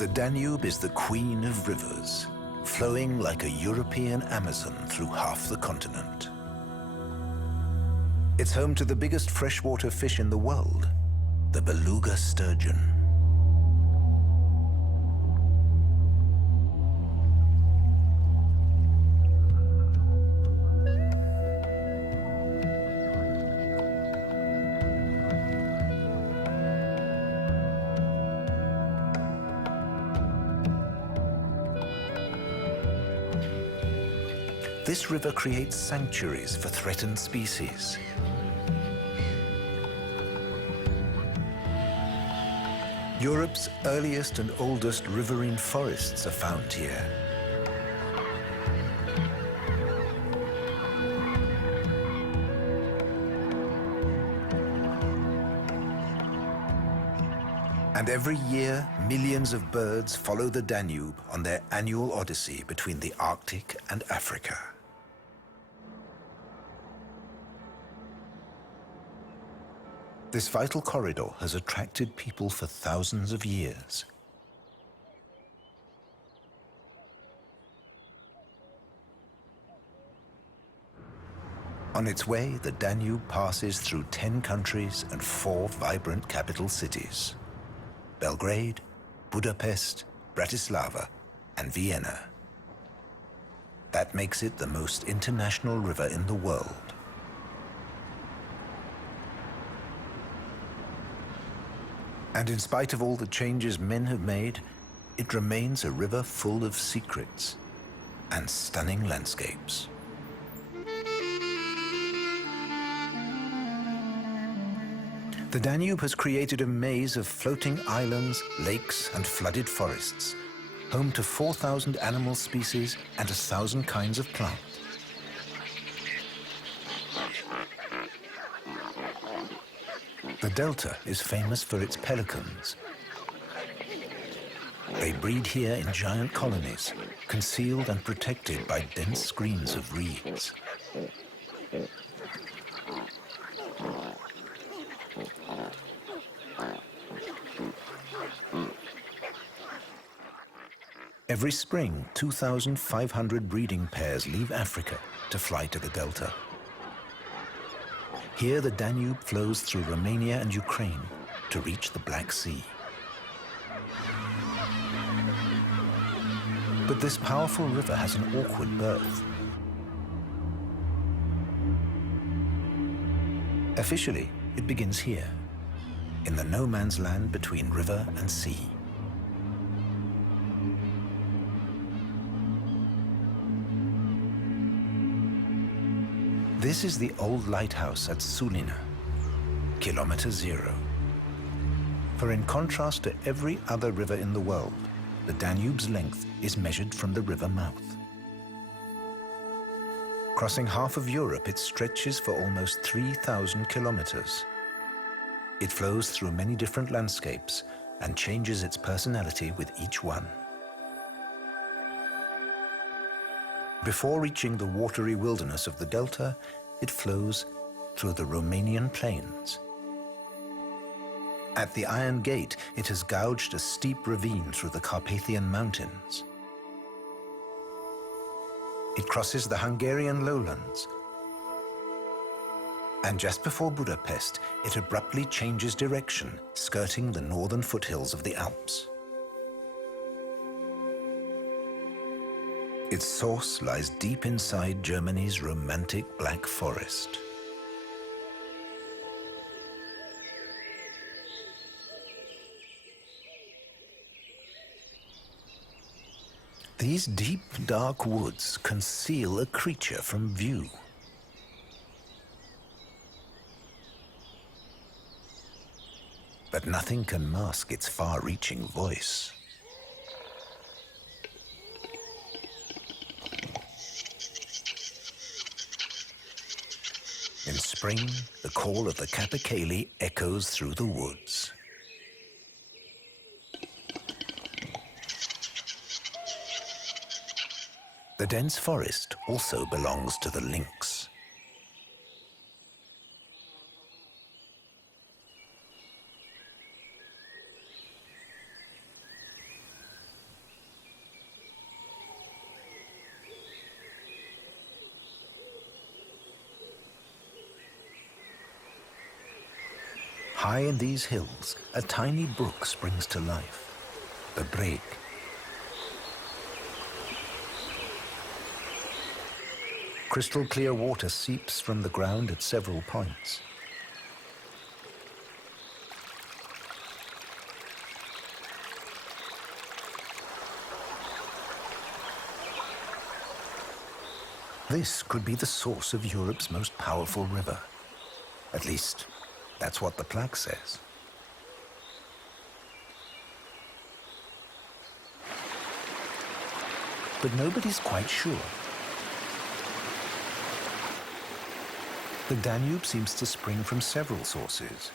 The Danube is the queen of rivers, flowing like a European Amazon through half the continent. It's home to the biggest freshwater fish in the world, the beluga sturgeon. This river creates sanctuaries for threatened species. Europe's earliest and oldest riverine forests are found here. And every year, millions of birds follow the Danube on their annual odyssey between the Arctic and Africa. This vital corridor has attracted people for thousands of years. On its way, the Danube passes through 10 countries and 4 vibrant capital cities: Belgrade, Budapest, Bratislava, and Vienna. That makes it the most international river in the world. And in spite of all the changes men have made, it remains a river full of secrets and stunning landscapes. The Danube has created a maze of floating islands, lakes, and flooded forests, home to 4,000 animal species and 1,000 kinds of plant. The delta is famous for its pelicans. They breed here in giant colonies, concealed and protected by dense screens of reeds. Every spring, 2,500 breeding pairs leave Africa to fly to the delta. Here, the Danube flows through Romania and Ukraine to reach the Black Sea. But this powerful river has an awkward birth. Officially, it begins here, in the no-man's land between river and sea. This is the old lighthouse at Sulina, kilometer 0. For in contrast to every other river in the world, the Danube's length is measured from the river mouth. Crossing half of Europe, it stretches for almost 3,000 kilometers. It flows through many different landscapes and changes its personality with each one. Before reaching the watery wilderness of the delta, it flows through the Romanian plains. At the Iron Gate, it has gouged a steep ravine through the Carpathian Mountains. It crosses the Hungarian lowlands. And just before Budapest, it abruptly changes direction, skirting the northern foothills of the Alps. Its source lies deep inside Germany's romantic Black Forest. These deep, dark woods conceal a creature from view. But nothing can mask its far-reaching voice. In spring, the call of the capercaillie echoes through the woods. The dense forest also belongs to the lynx. High in these hills, a tiny brook springs to life, the Breg. Crystal clear water seeps from the ground at several points. This could be the source of Europe's most powerful river. At least, that's what the plaque says. But nobody's quite sure. The Danube seems to spring from several sources.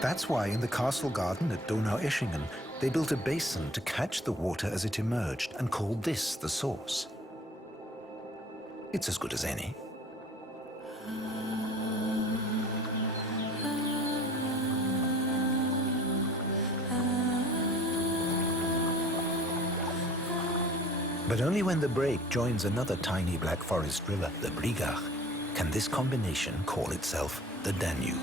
That's why in the castle garden at Donaueschingen, they built a basin to catch the water as it emerged and called this the source. It's as good as any. But only when the Breg joins another tiny black forest river, the Brigach, can this combination call itself the Danube.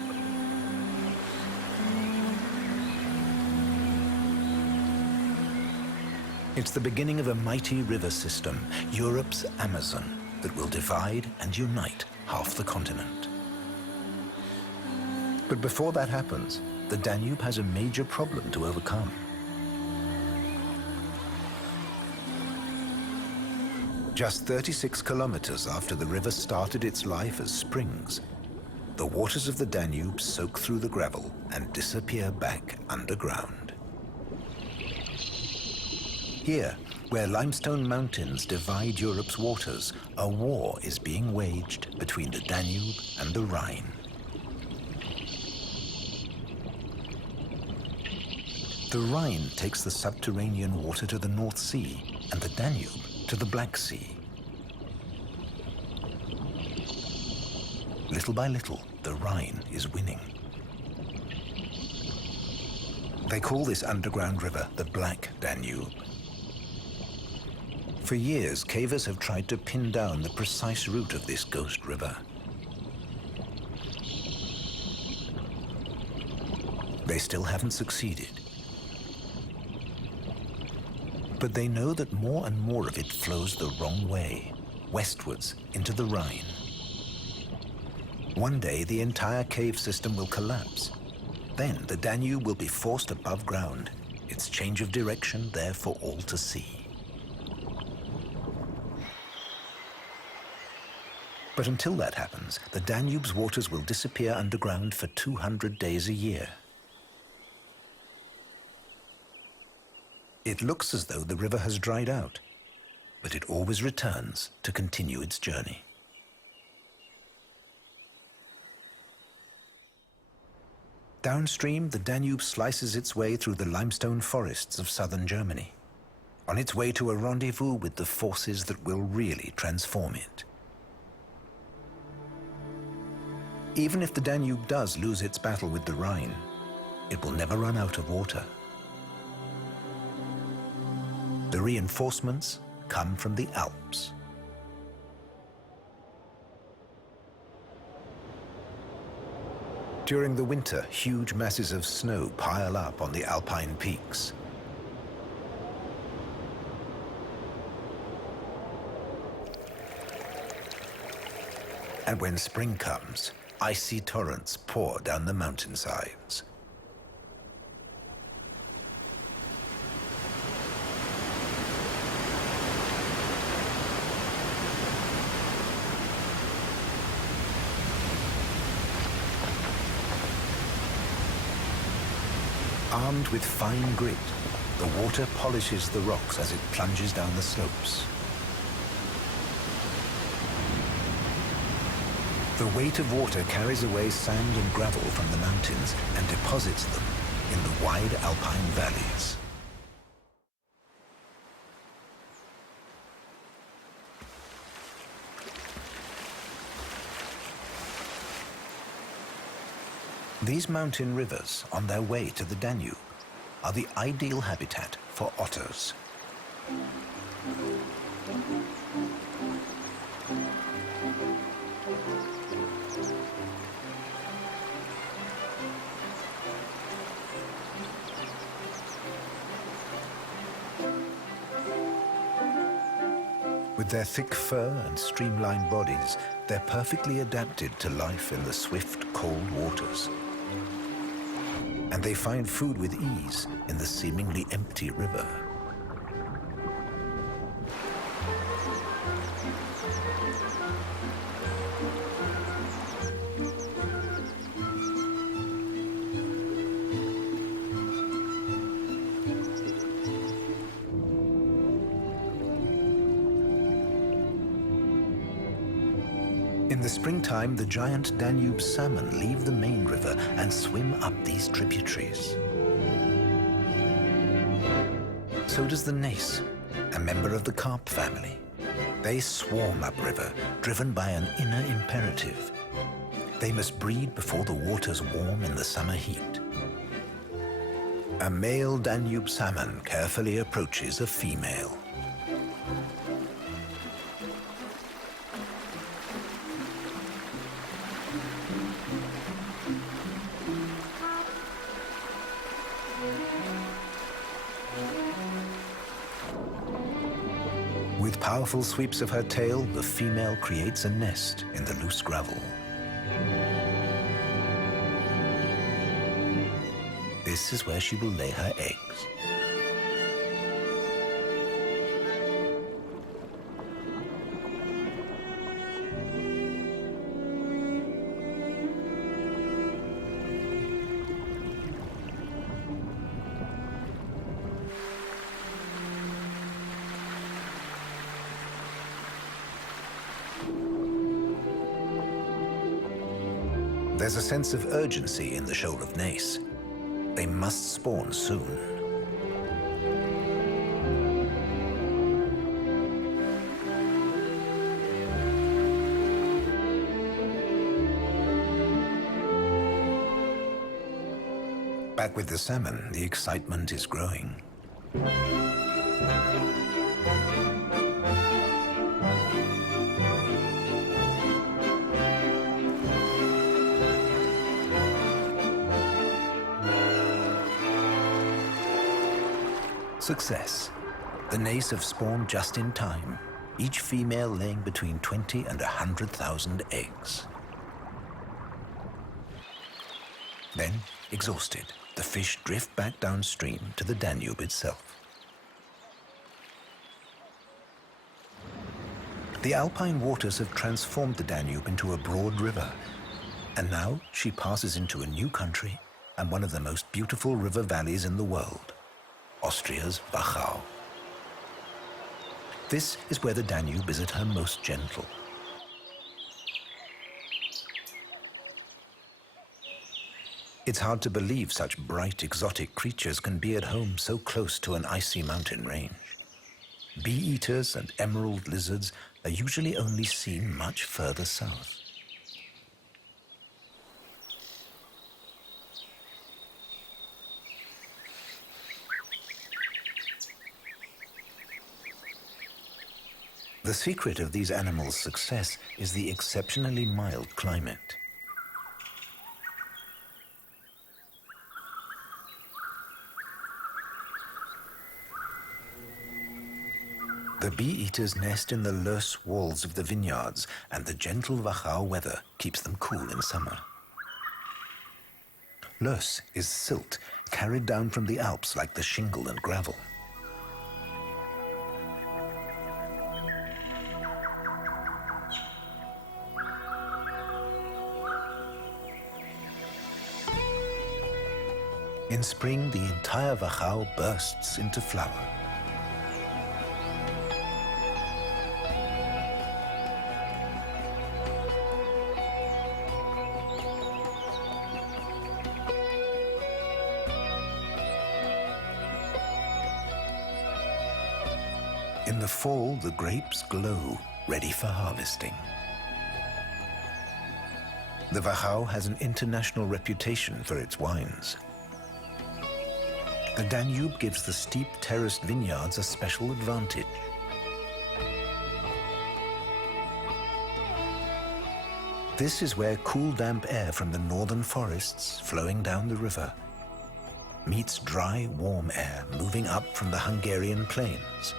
It's the beginning of a mighty river system, Europe's Amazon, that will divide and unite half the continent. But before that happens, the Danube has a major problem to overcome. Just 36 kilometers after the river started its life as springs, the waters of the Danube soak through the gravel and disappear back underground. Here, where limestone mountains divide Europe's waters, a war is being waged between the Danube and the Rhine. The Rhine takes the subterranean water to the North Sea and the Danube to the Black Sea. Little by little, the Rhine is winning. They call this underground river the Black Danube. For years, cavers have tried to pin down the precise route of this ghost river. They still haven't succeeded. But they know that more and more of it flows the wrong way, westwards into the Rhine. One day, the entire cave system will collapse. Then the Danube will be forced above ground, its change of direction there for all to see. But until that happens, the Danube's waters will disappear underground for 200 days a year. It looks as though the river has dried out, but it always returns to continue its journey. Downstream, the Danube slices its way through the limestone forests of southern Germany, on its way to a rendezvous with the forces that will really transform it. Even if the Danube does lose its battle with the Rhine, it will never run out of water. The reinforcements come from the Alps. During the winter, huge masses of snow pile up on the Alpine peaks. And when spring comes, icy torrents pour down the mountainsides. Armed with fine grit, the water polishes the rocks as it plunges down the slopes. The weight of water carries away sand and gravel from the mountains and deposits them in the wide alpine valleys. These mountain rivers, on their way to the Danube, are the ideal habitat for otters. With their thick fur and streamlined bodies, they're perfectly adapted to life in the swift, cold waters. And they find food with ease in the seemingly empty river. In the springtime, the giant Danube salmon leave the main river and swim up these tributaries. So does the nace, a member of the carp family. They swarm upriver, driven by an inner imperative. They must breed before the waters warm in the summer heat. A male Danube salmon carefully approaches a female. With powerful sweeps of her tail, the female creates a nest in the loose gravel. This is where she will lay her eggs. There's a sense of urgency in the shoal of Nace. They must spawn soon. Back with the salmon, the excitement is growing. Success. The nace have spawned just in time, each female laying between 20 and 100,000 eggs. Then, exhausted, the fish drift back downstream to the Danube itself. The alpine waters have transformed the Danube into a broad river, and now she passes into a new country and one of the most beautiful river valleys in the world. Austria's Wachau. This is where the Danube is at her most gentle. It's hard to believe such bright, exotic creatures can be at home so close to an icy mountain range. Bee-eaters and emerald lizards are usually only seen much further south. The secret of these animals' success is the exceptionally mild climate. The bee-eaters nest in the loess walls of the vineyards, and the gentle Wachau weather keeps them cool in summer. Loess is silt carried down from the Alps like the shingle and gravel. In spring, the entire Wachau bursts into flower. In the fall, the grapes glow, ready for harvesting. The Wachau has an international reputation for its wines. The Danube gives the steep terraced vineyards a special advantage. This is where cool, damp air from the northern forests flowing down the river meets dry, warm air moving up from the Hungarian plains.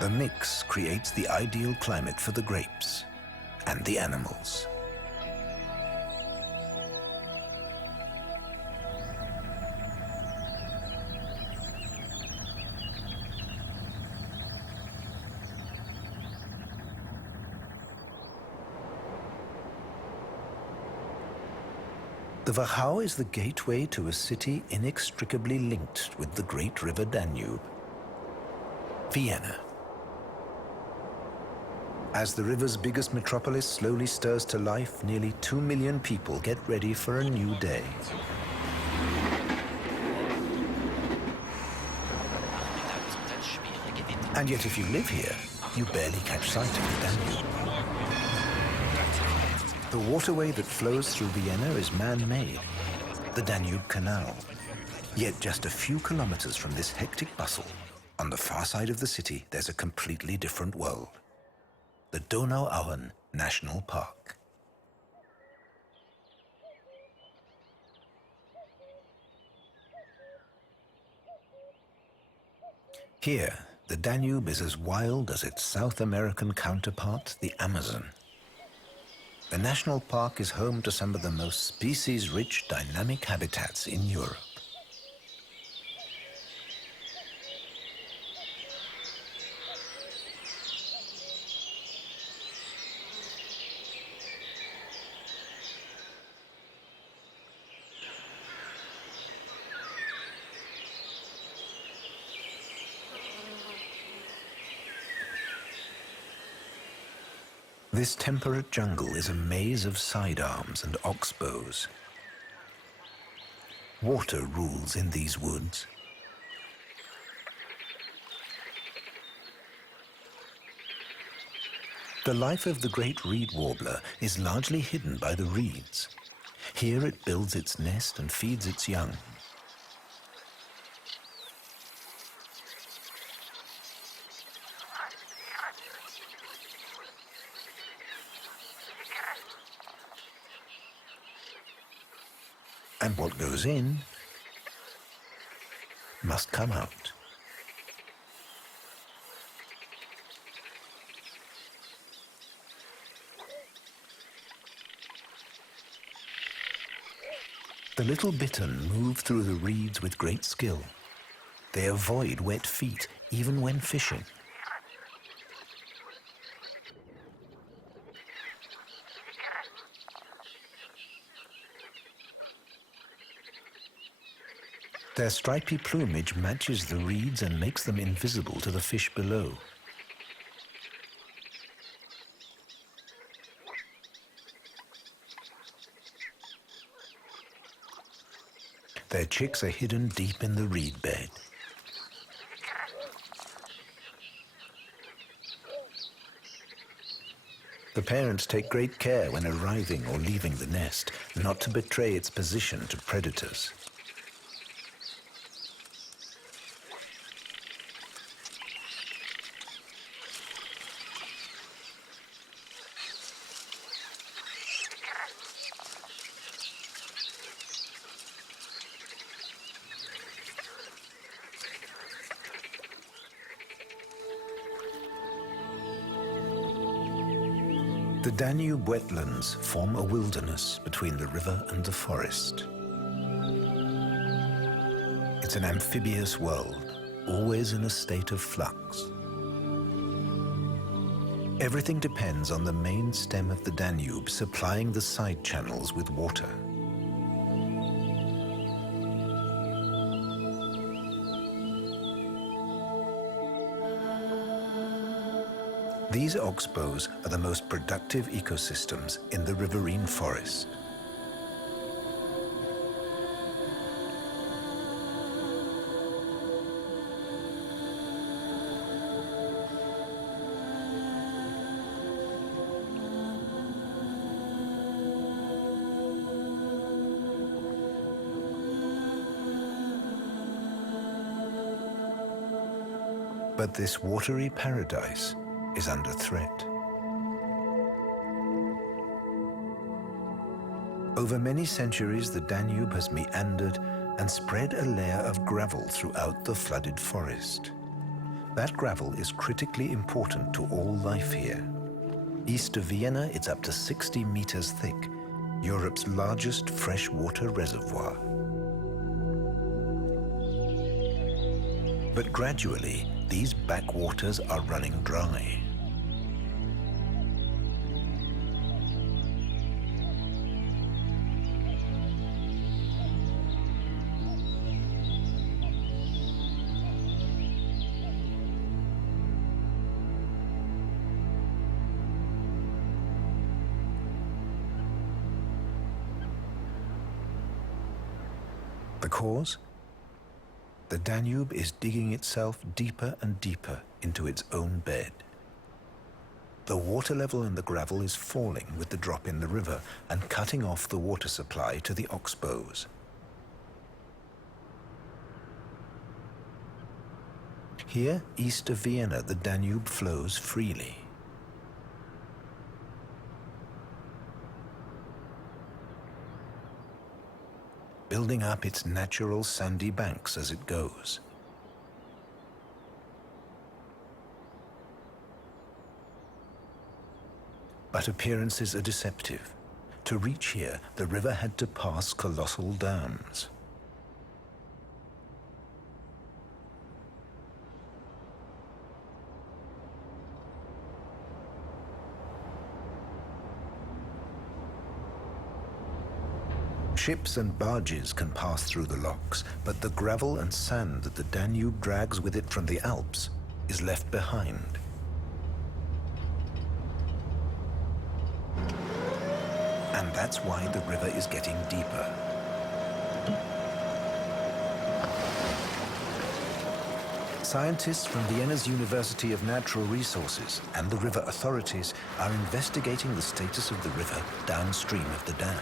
The mix creates the ideal climate for the grapes and the animals. The Wachau is the gateway to a city inextricably linked with the great river Danube, Vienna. As the river's biggest metropolis slowly stirs to life, nearly 2 million people get ready for a new day. And yet if you live here, you barely catch sight of the Danube. The waterway that flows through Vienna is man-made, the Danube Canal. Yet just a few kilometers from this hectic bustle, on the far side of the city, there's a completely different world. The Donauauen National Park. Here, the Danube is as wild as its South American counterpart, the Amazon. The national park is home to some of the most species-rich, dynamic habitats in Europe. This temperate jungle is a maze of sidearms and oxbows. Water rules in these woods. The life of the great reed warbler is largely hidden by the reeds. Here it builds its nest and feeds its young. And what goes in must come out. The little bittern move through the reeds with great skill. They avoid wet feet, even when fishing. Their stripy plumage matches the reeds and makes them invisible to the fish below. Their chicks are hidden deep in the reed bed. The parents take great care when arriving or leaving the nest, not to betray its position to predators. The Danube wetlands form a wilderness between the river and the forest. It's an amphibious world, always in a state of flux. Everything depends on the main stem of the Danube supplying the side channels with water. These oxbows are the most productive ecosystems in the riverine forest. But this watery paradise is under threat. Over many centuries, the Danube has meandered and spread a layer of gravel throughout the flooded forest. That gravel is critically important to all life here. East of Vienna, it's up to 60 meters thick, Europe's largest freshwater reservoir. But gradually, these backwaters are running dry. The cause? The Danube is digging itself deeper and deeper into its own bed. The water level in the gravel is falling with the drop in the river and cutting off the water supply to the oxbows. Here, east of Vienna, the Danube flows freely. Building up its natural sandy banks as it goes. But appearances are deceptive. To reach here, the river had to pass colossal dams. Ships and barges can pass through the locks, but the gravel and sand that the Danube drags with it from the Alps is left behind. And that's why the river is getting deeper. Scientists from Vienna's University of Natural Resources and the river authorities are investigating the status of the river downstream of the dam.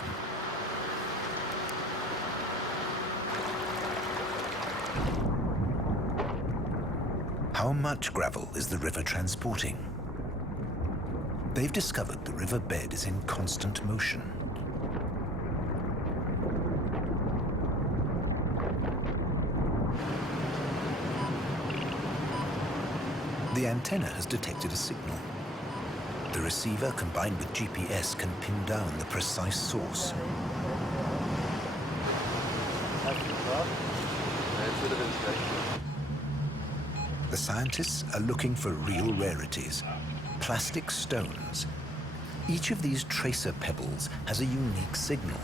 How much gravel is the river transporting? They've discovered the river bed is in constant motion. The antenna has detected a signal. The receiver, combined with GPS, can pin down the precise source. The scientists are looking for real rarities, plastic stones. Each of these tracer pebbles has a unique signal.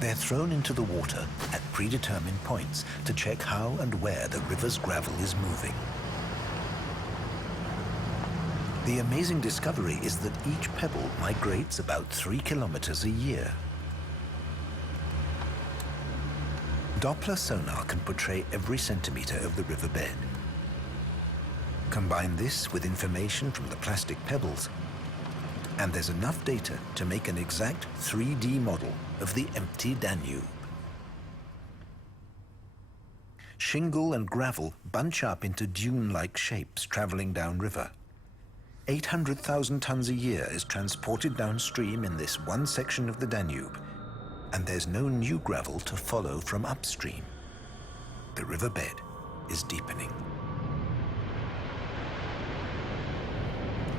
They're thrown into the water at predetermined points to check how and where the river's gravel is moving. The amazing discovery is that each pebble migrates about 3 kilometers a year. Doppler sonar can portray every centimeter of the riverbed. Combine this with information from the plastic pebbles, and there's enough data to make an exact 3D model of the empty Danube. Shingle and gravel bunch up into dune-like shapes traveling downriver. 800,000 tons a year is transported downstream in this one section of the Danube, and there's no new gravel to follow from upstream. The riverbed is deepening.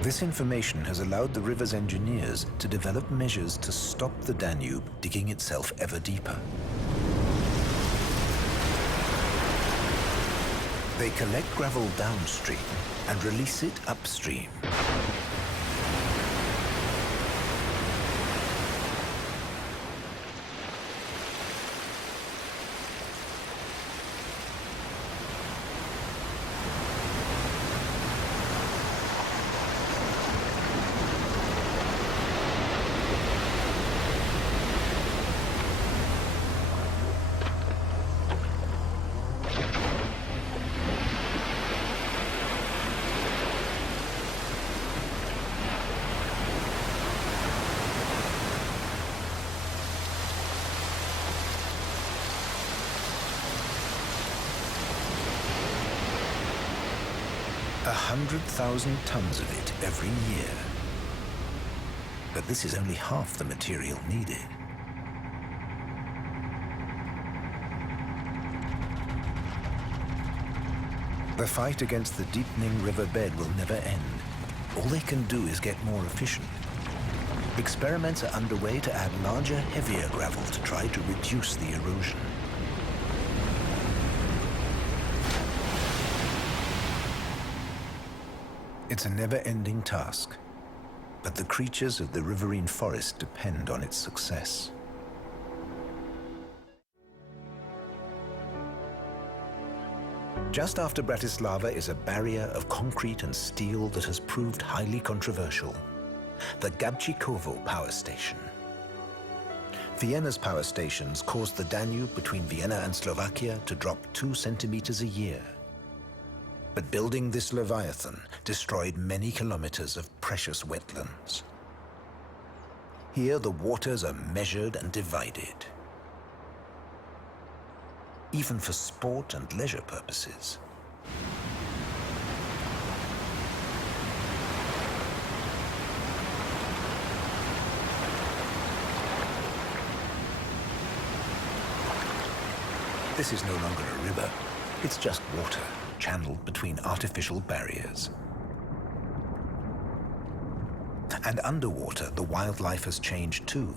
This information has allowed the river's engineers to develop measures to stop the Danube digging itself ever deeper. They collect gravel downstream and release it upstream. 100,000 tons of it every year. But this is only half the material needed. The fight against the deepening riverbed will never end. All they can do is get more efficient. Experiments are underway to add larger, heavier gravel to try to reduce the erosion. It's a never-ending task, but the creatures of the riverine forest depend on its success. Just after Bratislava is a barrier of concrete and steel that has proved highly controversial, the Gabčíkovo power station. Vienna's power stations caused the Danube between Vienna and Slovakia to drop 2 centimeters a year. But building this Leviathan destroyed many kilometers of precious wetlands. Here the waters are measured and divided. Even for sport and leisure purposes. This is no longer a river, it's just water, channeled between artificial barriers. And underwater, the wildlife has changed too.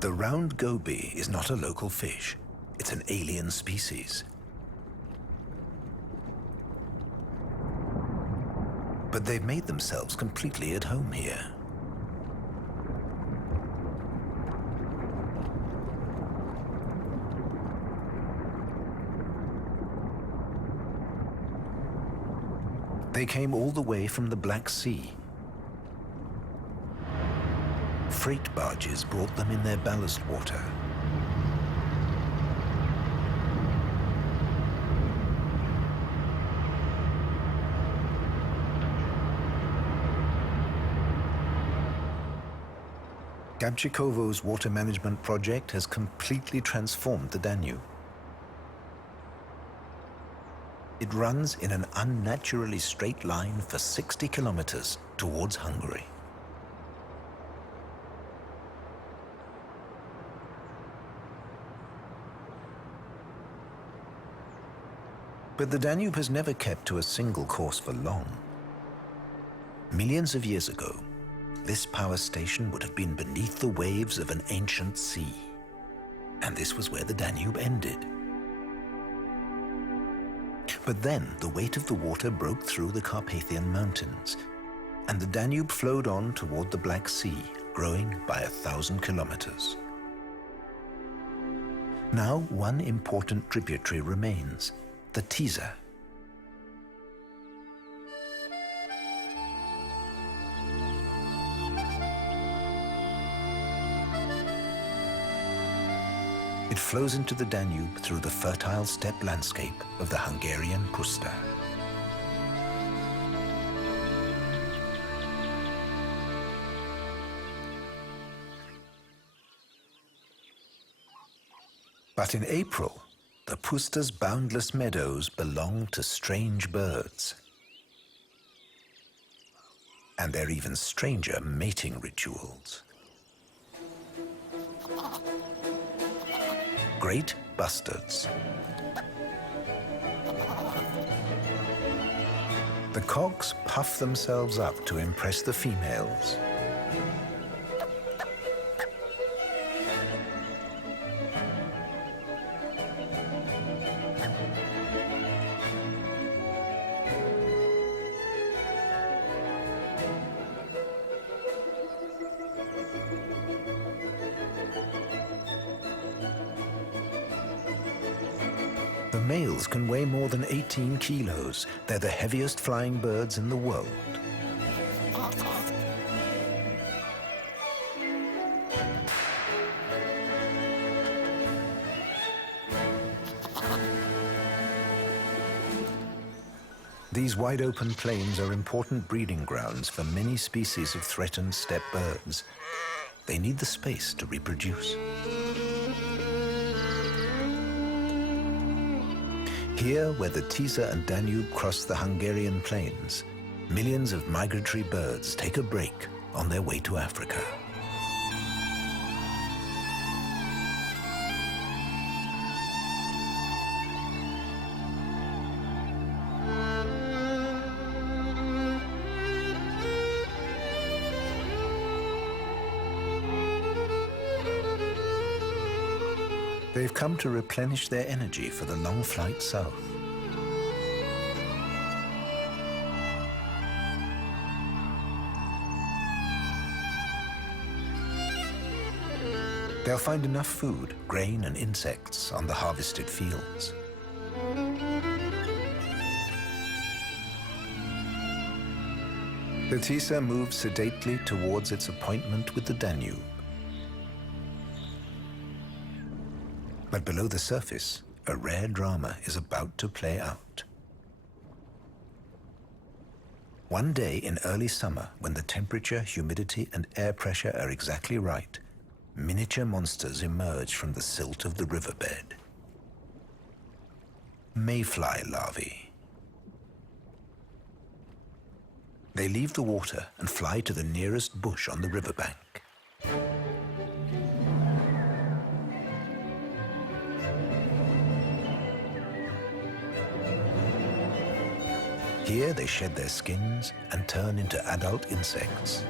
The round goby is not a local fish, it's an alien species. But they've made themselves completely at home here. They came all the way from the Black Sea. Freight barges brought them in their ballast water. Gabčíkovo's water management project has completely transformed the Danube. It runs in an unnaturally straight line for 60 kilometers towards Hungary. But the Danube has never kept to a single course for long. Millions of years ago, this power station would have been beneath the waves of an ancient sea. And this was where the Danube ended. But then the weight of the water broke through the Carpathian Mountains, and the Danube flowed on toward the Black Sea, growing by 1,000 kilometers. Now one important tributary remains, the Tisza. It flows into the Danube through the fertile steppe landscape of the Hungarian Puszta. But in April, the Puszta's boundless meadows belong to strange birds. And they're even stranger mating rituals. Great bustards. The cocks puff themselves up to impress the females. The males can weigh more than 18 kilos. They're the heaviest flying birds in the world. These wide-open plains are important breeding grounds for many species of threatened steppe birds. They need the space to reproduce. Here, where the Tisza and Danube cross the Hungarian plains, millions of migratory birds take a break on their way to Africa. They've come to replenish their energy for the long flight south. They'll find enough food, grain and insects on the harvested fields. The Tisza moves sedately towards its appointment with the Danube. But below the surface, a rare drama is about to play out. One day in early summer, when the temperature, humidity, and air pressure are exactly right, miniature monsters emerge from the silt of the riverbed. Mayfly larvae. They leave the water and fly to the nearest bush on the riverbank. Here they shed their skins and turn into adult insects.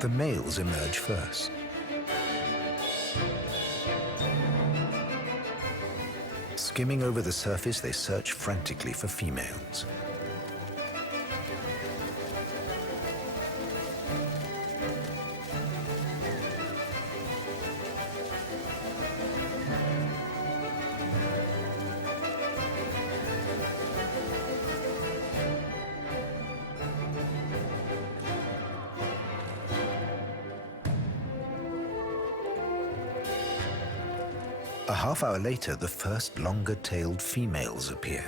The males emerge first. Skimming over the surface, they search frantically for females. A half hour later, the first longer-tailed females appear.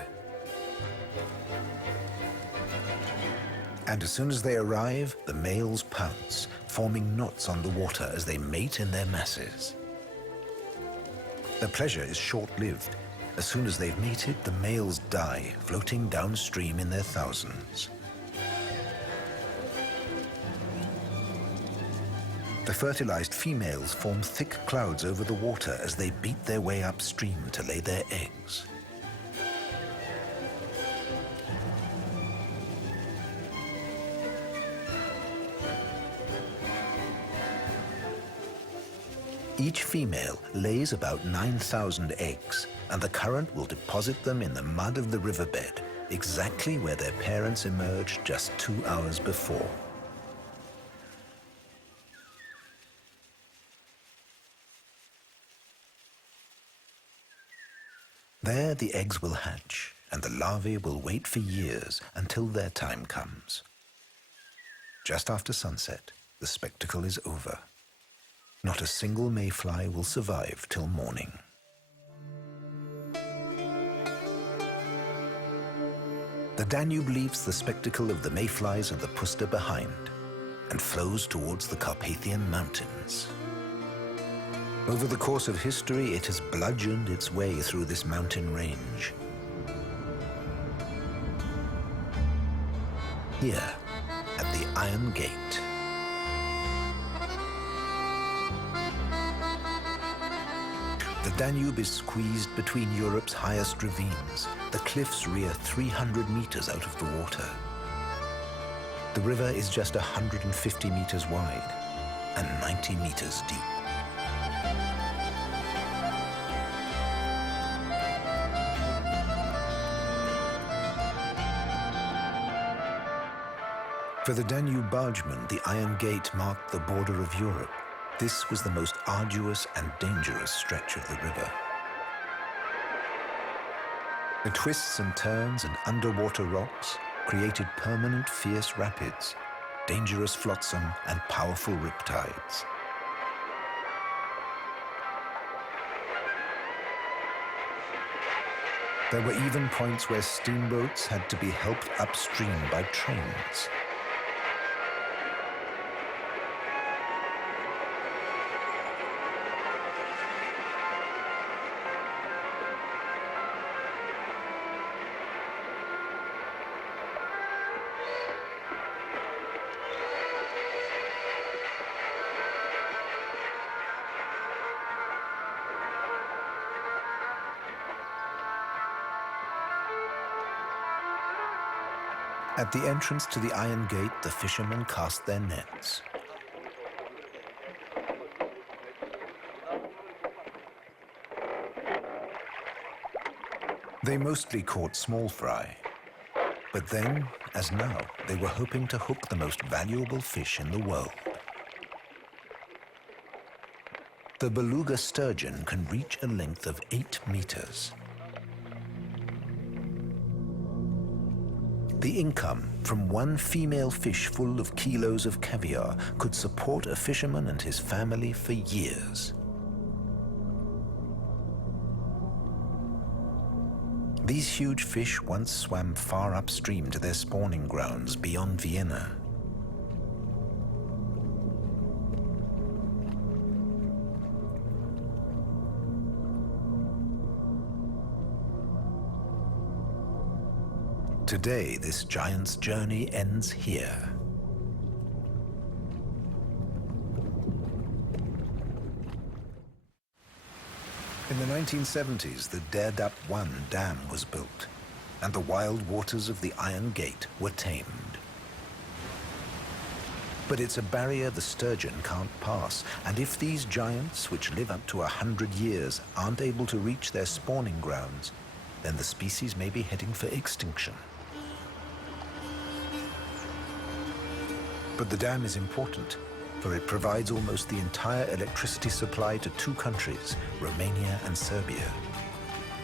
And as soon as they arrive, the males pounce, forming knots on the water as they mate in their masses. Their pleasure is short-lived. As soon as they've mated, the males die, floating downstream in their thousands. The fertilized females form thick clouds over the water as they beat their way upstream to lay their eggs. Each female lays about 9,000 eggs, and the current will deposit them in the mud of the riverbed, exactly where their parents emerged just 2 hours before. There, the eggs will hatch, and the larvae will wait for years until their time comes. Just after sunset, the spectacle is over. Not a single mayfly will survive till morning. The Danube leaves the spectacle of the mayflies and the puster behind and flows towards the Carpathian Mountains. Over the course of history, it has bludgeoned its way through this mountain range. Here, at the Iron Gate. The Danube is squeezed between Europe's highest ravines. The cliffs rear 300 meters out of the water. The river is just 150 meters wide and 90 meters deep. For the Danube bargemen, the Iron Gate marked the border of Europe. This was the most arduous and dangerous stretch of the river. The twists and turns and underwater rocks created permanent fierce rapids, dangerous flotsam and powerful riptides. There were even points where steamboats had to be helped upstream by trains. At the entrance to the Iron Gate, the fishermen cast their nets. They mostly caught small fry. But then, as now, they were hoping to hook the most valuable fish in the world. The beluga sturgeon can reach a length of 8 meters. The income from one female fish full of kilos of caviar could support a fisherman and his family for years. These huge fish once swam far upstream to their spawning grounds beyond Vienna. Today, this giant's journey ends here. In the 1970s, the Danube 1 dam was built, and the wild waters of the Iron Gate were tamed. But it's a barrier the sturgeon can't pass, and if these giants, which live up to 100 years, aren't able to reach their spawning grounds, then the species may be heading for extinction. But the dam is important, for it provides almost the entire electricity supply to 2 countries, Romania and Serbia.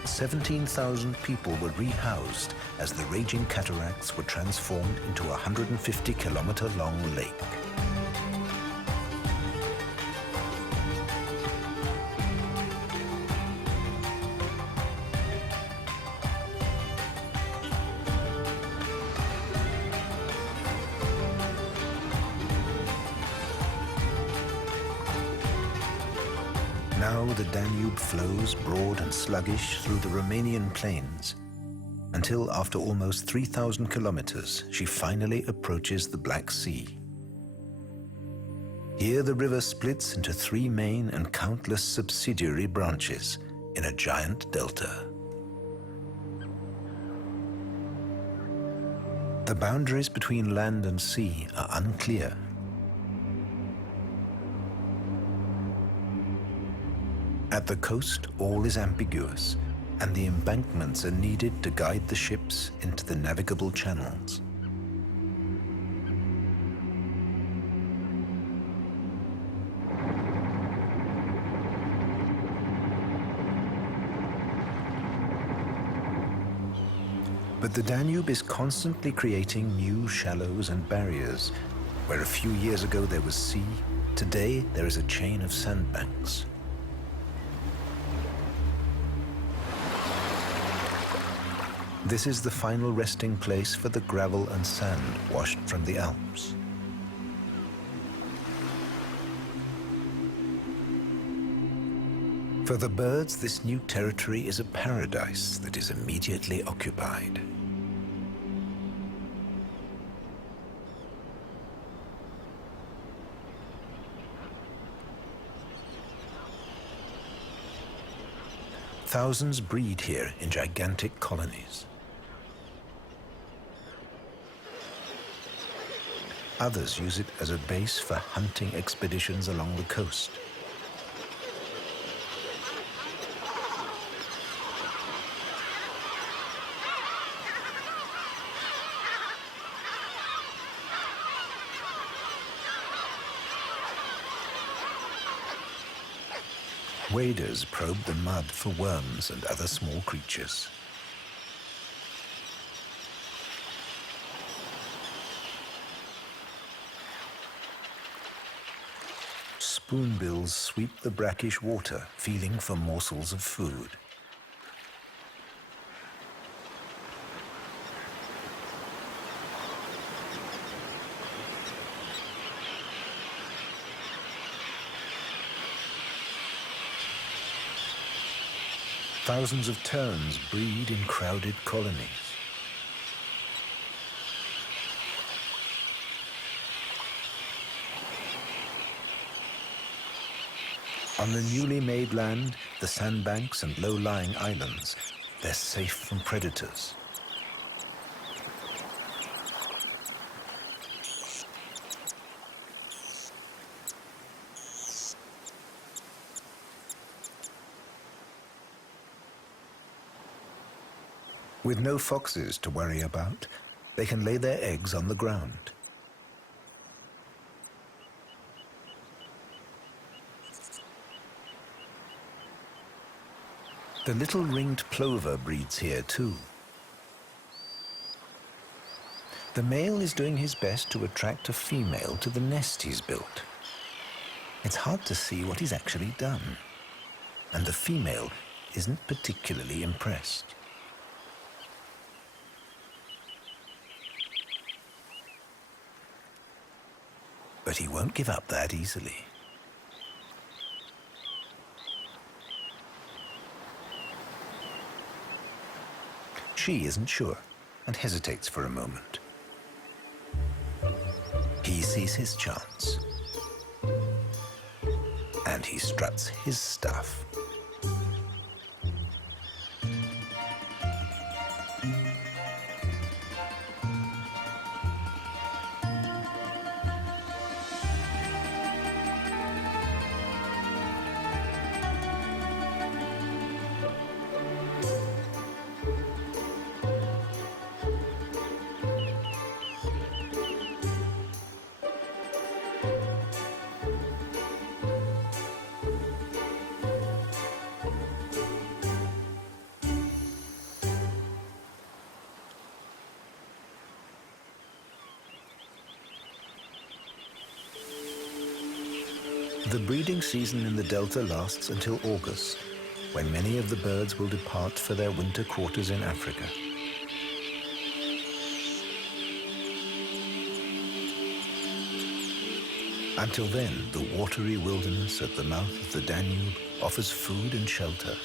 17,000 people were rehoused as the raging cataracts were transformed into a 150-kilometer-long lake. Now the Danube flows broad and sluggish through the Romanian plains, until after almost 3,000 kilometers, she finally approaches the Black Sea. Here the river splits into 3 main and countless subsidiary branches in a giant delta. The boundaries between land and sea are unclear. At the coast, all is ambiguous, and the embankments are needed to guide the ships into the navigable channels. But the Danube is constantly creating new shallows and barriers. Where a few years ago there was sea, today there is a chain of sandbanks. This is the final resting place for the gravel and sand washed from the Alps. For the birds, this new territory is a paradise that is immediately occupied. Thousands breed here in gigantic colonies. Others use it as a base for hunting expeditions along the coast. Waders probe the mud for worms and other small creatures. Spoonbills sweep the brackish water, feeling for morsels of food. Thousands of terns breed in crowded colonies. On the newly made land, the sandbanks and low-lying islands, they're safe from predators. With no foxes to worry about, they can lay their eggs on the ground. The little ringed plover breeds here too. The male is doing his best to attract a female to the nest he's built. It's hard to see what he's actually done, and the female isn't particularly impressed. But he won't give up that easily. She isn't sure and hesitates for a moment. He sees his chance, and he struts his stuff. The breeding season in the Delta lasts until August, when many of the birds will depart for their winter quarters in Africa. Until then, the watery wilderness at the mouth of the Danube offers food and shelter.